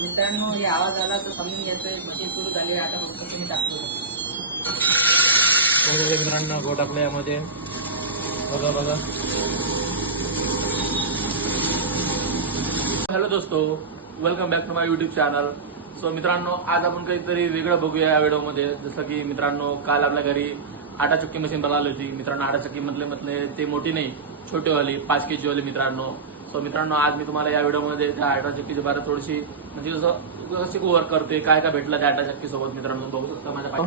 मित्रांनो हे आवाज आला तर समजून घ्यायचं मशीन सुरू झाली. आता फक्त तुम्ही टाकतो मित्रांनो गो टाकलं यामध्ये. बघा बघा. हॅलो दोस्तो, welcome back to my YouTube channel. So मित्रांनो आज आपण काहीतरी वेगळं बघूया या व्हिडिओमध्ये. जसं की मित्रांनो काल आपल्या घरी आटा चक्की मशीन बनवली होती. मित्रांनो आटा चक्की म्हटले ते मोठी नाही, छोटीवाली 5 kg वाली मित्रांनो. सो मित्रांनो आज मी तुम्हाला या व्हिडिओमध्ये त्या आटा चक्कीच्या बारे थोडीशी म्हणजे कशी वर्क करते, काय काय भेटलं त्या आटा चक्की सोबत मित्रांनो बघू शकता. माझ्या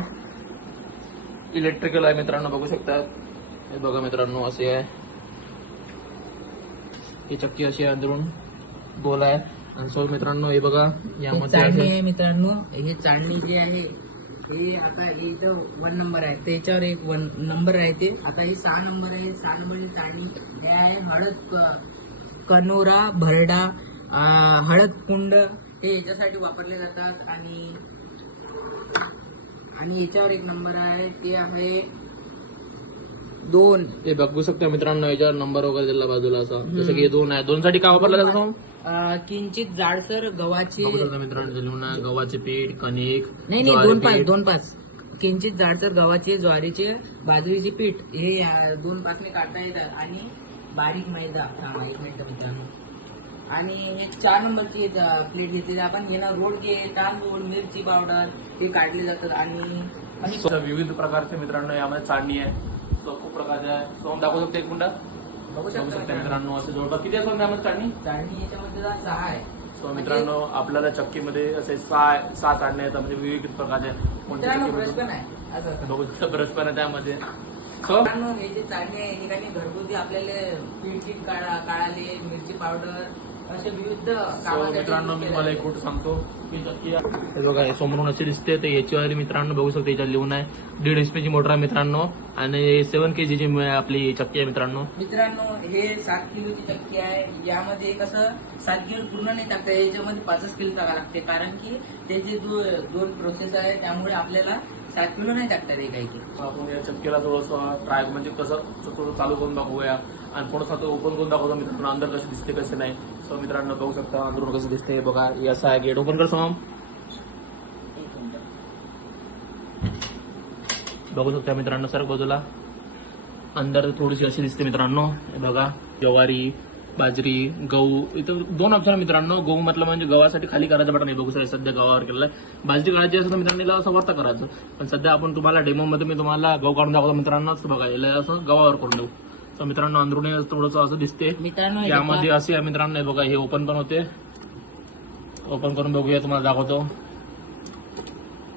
इलेक्ट्रिकल आहे मित्रांनो, बघू शकता. हे बघा मित्रांनो असे आहे ही चक्की, अशी अंदरून गोल आहे. आणि सो मित्रांनो हे बघा यामध्ये चाळणी आहे मित्रांनो. हे चाळणी जे आहे हे आता इथं 1 नंबर आहे, त्याच्यावर एक 1 नंबर आहे. ते आता हे 6 नंबर आहे. 6 नंबरची चाळणी हे आहे हळद, कनोरा, भरडा, हळद कुंड हे याच्यासाठी वापरले जातात. आणि याच्यावर 1 नंबर आहे, ते आहे 2. हे बघू शकता मित्रांनो याच्यावर नंबर वगैरे दिला बाजूला असा. जसं की हे 2 आहे. 2 साठी काय वापरलं जातं? किंचित जाडसर गव्हाचे मित्रांनो गव्हाचे पीठ, कणिक, नाही 2-5 किंचित जाडसर गव्हाचे, ज्वारीचे, बाजरीचे पीठ हे 2-5 ने काढता येतात. आणि बारीक मैदा. 1 मिनिट मित्रांनो. आणि हे 4 नंबरची प्लेट घेतलेली आपण. याला रोडगे, तांदूळ, मिरची पावडर हे काढले जातात. आणि विविध प्रकारचे मित्रांनो यामध्ये चाळणी आहे. तो खूप प्रकारचे आहे. तो दाखवू शकतो एक मिनिट. बघू शकता मित्रांनो असे जवळपास किती असतात त्यामध्ये चाळणी? चाळणी याच्यामध्ये 6 आहे. सो मित्रांनो आपल्याला चक्कीमध्ये असे 6 चाळण्या येतात, म्हणजे विविध प्रकारचे. ब्रश पण आहे असं बघू शकता, ब्रश पण आहे त्यामध्ये. मित्रांनो हे जे चाळणी आहे हे काही घरगुती आपल्याला पीठ काढाले, मिरची पावडर असे विविध मित्रांनो मी तुम्हाला एक गोष्ट सांगतो की चक्की हे बघा समोरून अशी दिसते. तर याच्यावर मित्रांनो बघू शकता याच्यावर लिहून आहे 1.5 HP ची मोटर आहे मित्रांनो. आणि 7 kg ची आपली चक्की आहे मित्रांनो. हे 7 किलोची चक्की आहे. यामध्ये कसं 7 किलो पूर्ण नाही टाकता, याच्यामध्ये 5 किलो टाकावं लागते. कारण की त्याचे 2 प्रोसेस आहे, त्यामुळे आपल्याला 7 किलो नाही टाकता येते काही. आपण या चक्कीला थोडंसं ट्राय म्हणजे कसं थोडं चालू करून दाखवूया आणि थोडंसं तो ओपन करून दाखवतो मित्रांनो अंदर कसे दिसते कसे नाही. सो मित्रांनो बघू शकता अंदरून कसं दिसते. बघा हे असं आहे. गेट ओपन कर सोम. बघू शकता मित्रांनो सर बाजूला अंदर थोडीशी अशी दिसते मित्रांनो. हे बघा ज्वारी, बाजरी, गहू. इथं 2 ऑप्शन आहे मित्रांनो. गहू म्हटलं म्हणजे गव्हासाठी खाली करायचं बटन नाही. बघू शकता सध्या गव्हावर केलेलं आहे. बाजरी काढायची असं मित्रांनो असं वरता करायचं. पण सध्या आपण तुम्हाला डेमो मध्ये मी तुम्हाला गहू काढून दाखवतो मित्रांनो. बघा याला असं गव्हावर करून देऊ. तर मित्रांनो अंदरून थोडंसं असं दिसते मित्रांनो. यामध्ये असे आहे मित्रांनो. हे बघा हे ओपन पण होते. ओपन करून बघूया तुम्हाला दाखवतो.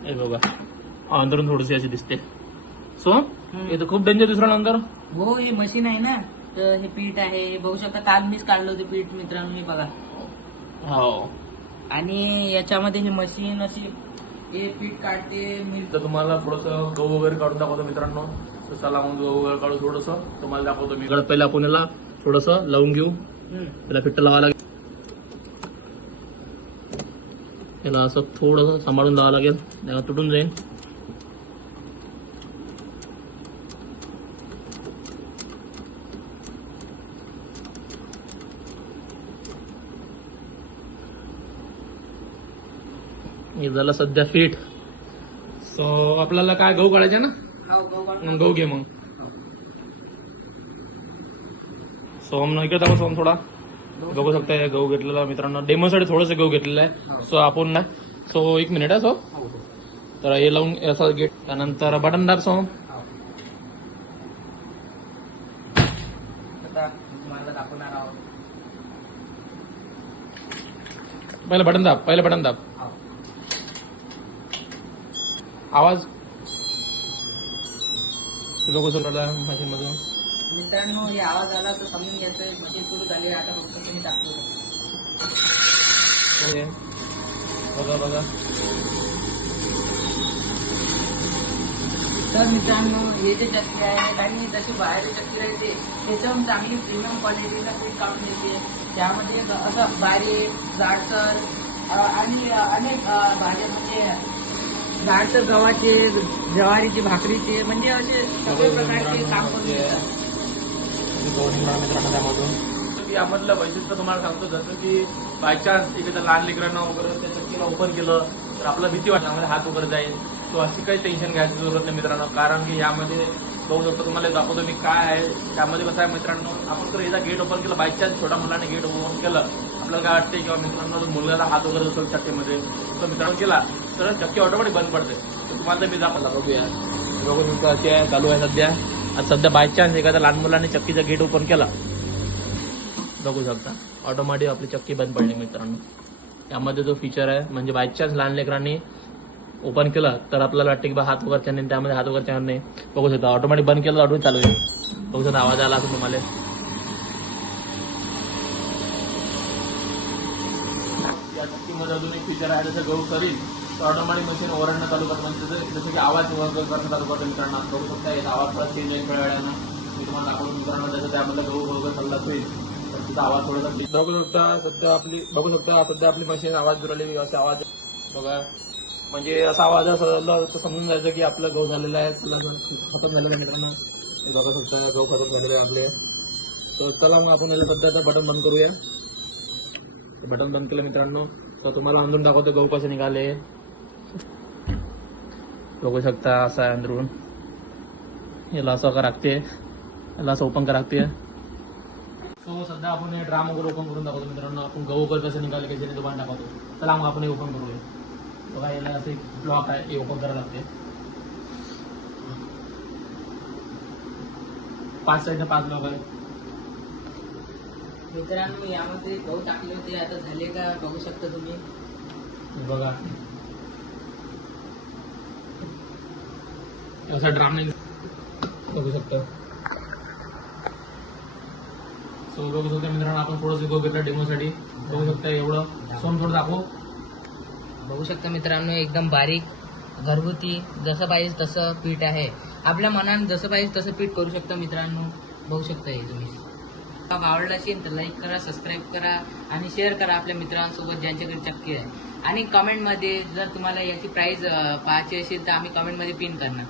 हे बघा अंदरून थोडीशी अशी दिसते. सो हे तर खूप डेंजर दिसलं अंदर. हो हे मशीन आहे ना, तर हे पीठ आहे. हे बघू शकता काल मीच काढलं होतं पीठ मित्रांनो. हे बघा. हो. आणि याच्यामध्ये हे मशीन अशी हे पीठ काढते. तर तुम्हाला थोडंसं गहू वगैरे काढून दाखवतो मित्रांनो. तर चला मग गहू वगैरे काढून थोडंसं तुम्हाला दाखवतो मी. गळत पहिला आपण याला थोडंसं लावून घेऊ. त्याला फिट्ट लावावं लागेल. याला असं थोडंसं सांभाळून लावावं लागेल, त्याला तुटून जाईल. हे झालं सध्या फिट. सो आपल्याला काय गहू काढायचे ना. गहू घे मग. सोम न इकडे सोम थोडा बघू शकता गहू घेतलेला मित्रांनो. डेमोसाठी थोडंसं गहू घेतलेलं आहे. सो आपण ना 1 मिनिट आहे. सो तर हे लावून असं गेट. त्यानंतर बटन दाब. सोम पहिलं बटन दाब. आवाज बघू शकता मशीन मधून. मित्रांनो हे आवाज आला तर समजून घ्यायचं मशीन सुरू झाली. आता फक्त तुम्ही टाकतो बघा. तर मित्रांनो हे जे चक्की आहे आणि जशी बाहेर चक्की राहते त्याच्याहून चांगली प्रीमियम क्वालिटीला पीठ काढून देते. त्यामध्ये असं बारीक, जाडसर आणि अनेक भाज्या म्हणजे जाडसर गव्हाचे, ज्वारीचे, भाकरीचे म्हणजे असे सगळे प्रकारचे काम करून देतात. यामधलं वैशिष्ट्य तुम्हाला सांगतो, जसं की बाय चान्स एखाद्या लहान लेकरांना वगैरे चक्कीला ओपन केलं तर आपला भीती वाटते, त्यामध्ये हात वगैरे जाईल. तो अशी काही टेन्शन घ्यायची जरूरत नाही मित्रांनो, कारण की यामध्ये बघू शकतो तुम्हाला दाखवतो मी काय आहे. त्यामध्ये कसं आहे मित्रांनो, आपण जर एकदा गेट ओपन केलं, बाय चान्स छोट्या मुलाने गेट ओपन केलं, आपल्याला काय वाटते किंवा मित्रांनो मुलगाला हात वगैरे असेल चक्कीमध्ये, तो मित्रांनो केला तर चक्की ऑटोमॅटिक बंद पडते. तर तुम्हाला मी दाखवला बघूया. बघू शकतो असे आहे, चालू आहे सध्या. आज सध्या बाय चान्स एखाद्या लहान मुलाने चक्कीचा गेट ओपन केला, बघू शकता ऑटोमॅटिक आपली चक्की बंद पडली मित्रांनो. यामध्ये जो फीचर आहे म्हणजे बाय चान्स लहान लेकरांनी ओपन केलं तर आपल्याला वाटतं की बा हात वगैरे नाही, त्यामध्ये हात वगैरे चालणार नाही. बघू शकता ऑटोमॅटिक बंद केलं, ऑटोमॅटिक चालू आहे. बघू शकता आवाज आला असं तुम्हाला. या चक्कीमध्ये अजून एक फीचर आहे, जसं गहू करील तर ऑटोमॅटिक मशीन ओव्हरहँड चालू करतं, म्हणजे जसं की आवाज वगैरे करणं चालू करतो मित्रांनो. बघू शकता याचा आवाज परत चेंज होईल थोड्या वेळानं. मी तुम्हाला दाखवून मित्रांनो जसं त्यामध्ये गहू वगैरे चालला असेल तर तिचा आवाज थोडासा बघू शकता. सध्या आपली मशीन आवाज दुराली, असा आवाज बघा. म्हणजे असा आवाज असला तर समजून जायचं की आपलं गहू झालेलं आहे, खतम झालेलं आहे मित्रांनो. बघू शकता गहू खतम झालेले आहे आपले. तर चला मग आपण सध्या बटन बंद करूया. बटन बंद केलं मित्रांनो तर तुम्हाला अंदरून दाखवतो गहू कसे निघाले. बघू शकता असं आहे अंदरून. याला असं का लागते, याला असं ओपन करा लागते. सो सध्या आपण हे ड्राम वगैरे ओपन करून दाखवतो मित्रांनो. आपण गहू वगैरे कसे निघाले कसे तुम्हाला दाखवतो. चला मग आपण हे ओपन करूया. बघा याला असं एक ब्लॉक आहे, हे ओपन करायला लागते. 5 साईडने 5 ब्लॉक आहे मित्रांनो. यामध्ये गहू टाकले होते, आता झाले का बघू शकता तुम्ही. बघा असा ड्राम नाही बघू शकता. सो बघू शकता मित्रांनो, आपण थोडंसं गहू घेतलं डेमोसाठी. बघू शकता एवढं सोन थोडं दाखवू. बघू शकता मित्रांनो, एकदम बारीक घरगुती जसं पाहिजे तसं पीठ आहे. आपल्या मनानं जसं पाहिजे तसं पीठ करू शकता मित्रांनो. बघू शकता हे तुम्ही. आवडला असेल तर लाईक करा, सबस्क्राईब करा आणि शेअर करा आपल्या मित्रांसोबत ज्यांच्याकडे चक्की आहे. आणि कमेंटमध्ये जर तुम्हाला याची प्राईस पाहायची असेल तर आम्ही कमेंटमध्ये पिन करणार.